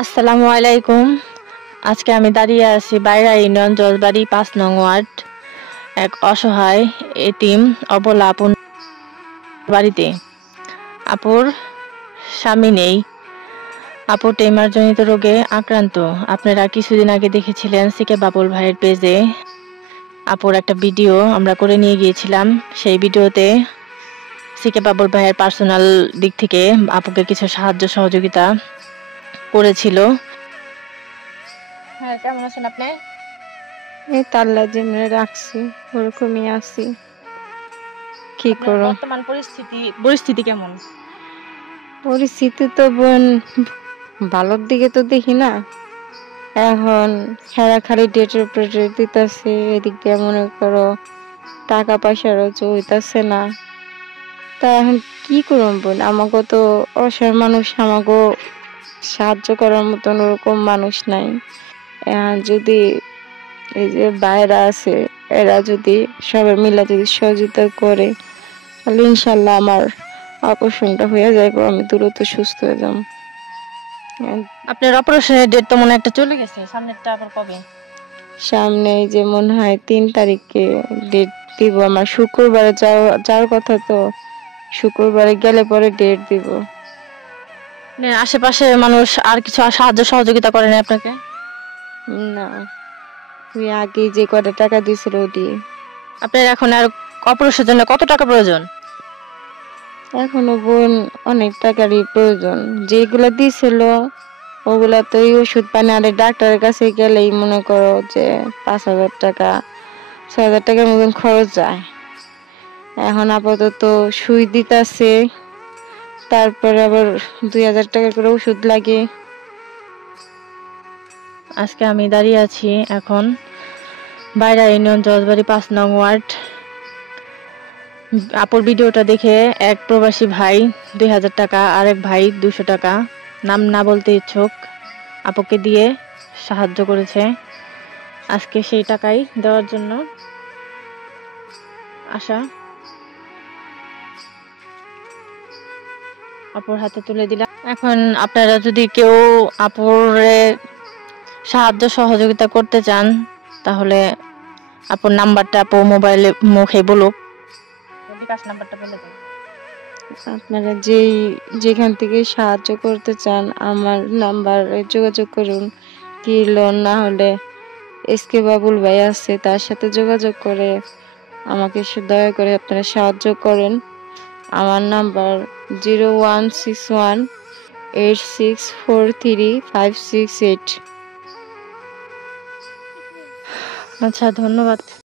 আসসালামু আলাইকুম। আজকে আমি দাঁড়িয়ে আছি বাইরা ইউনিয়ন জজবাড়ি ৫ নং ওয়ার্ড এক অসহায় এতিম অবলা আপুর বাড়িতে। আপুর স্বামী নেই। আপু টিউমারজনিত রোগে আক্রান্ত। আপনারা কিছুদিন আগে দেখেছিলেন সিকে বাবুল ভাইয়ের পেজে আপুর একটা ভিডিও আমরা করে নিয়ে গিয়েছিলাম। সেই ভিডিওতে সিকে বাবুল ভাইয়ের পার্সোনাল দিক থেকে আপুকে কিছু সাহায্য সহযোগিতা করেছিল। হ্যাঁ, কেমন আছেন আপনি? এই তো আল্লাহ যেমনি রাখছি ওরকমই আছি। কি আপনার করো? বর্তমান পরিস্থিতি কেমন? পরিস্থিতি তো বোন ভালোর দিকে তো দেখি না। এখন হেরা খালি ডেটের উপরে ডেট দিতেছে, এদিক দিয়ে মনে করো টাকা পয়সারও হইতাছে না। তা এখন কি করুম বোন? আমাকে তো অসহায় মানুষ, আমাকে সাহায্য করার মতন ওরকম মানুষ নাই। এখন যদি এই যে বাইরা আছে, এরা যদি সবাই মিলে যদি সহযোগিতা করে, তাহলে ইনশাল্লাহ আমার অপারেশনটা হয়ে যাবে, আমি দ্রুত সুস্থ হয়ে যাব। আপনার অপারেশনের ডেট তো মনে হয় একটা চলে গেছে, সামনেরটা আবার কবে? সামনে এই যে মনে হয় ৩ তারিখে ডেট দিব। আমার শুক্রবারে যাওয়ার কথা, তো শুক্রবারে গেলে পরে ডেট দিব। আশেপাশে মানুষ আর কিছু সাহায্য সহযোগিতা করেনি আপনাকে? না, ওই আগে যে কটা টাকা দিয়েছিল ওটি। আপনার এখন আর অপারেশনের জন্য কত টাকা প্রয়োজন? এখনো বোন অনেক টাকারই প্রয়োজন। যেগুলো দিয়েছিল ওগুলা তো এই ওষুধ পানি, আর ডাক্তারের কাছে গেলেই মনে করো যে ৫,০০০ টাকা ৬,০০০ টাকার মতন খরচ যায়। এখন আপাতত সুই দিতেছে, তারপরে আবার ২,০০০ টাকা করে ওষুধ লাগে। আজকে আমি দাঁড়িয়ে আছি এখন বাইরা ইউনিয়ন জজবাড়ি ৫ নং ওয়ার্ড। আপুর ভিডিওটা দেখে এক প্রবাসী ভাই ২,০০০ টাকা, আরেক ভাই ২০০ টাকা, নাম না বলতে ইচ্ছুক, আপুকে দিয়ে সাহায্য করেছে। আজকে সেই টাকাই দেওয়ার জন্য আসা, আপুর হাতে তুলে দিলাম। এখন আপনারা যদি কেউ আপুরে সাহায্য সহযোগিতা করতে চান, তাহলে আপুর নাম্বারটা আপু মোবাইলে মুখে বলুক, বিকাশ নাম্বারটা বলে দিন। আপনারা যেখান থেকে সাহায্য করতে চান আমার নাম্বারে যোগাযোগ করুন। কি লোন না হলে এসকে বাবুল ভাই আছে, তার সাথে যোগাযোগ করে আমাকে দয়া করে আপনারা সাহায্য করেন। আমার নাম্বার 016186435668। আচ্ছা, ধন্যবাদ।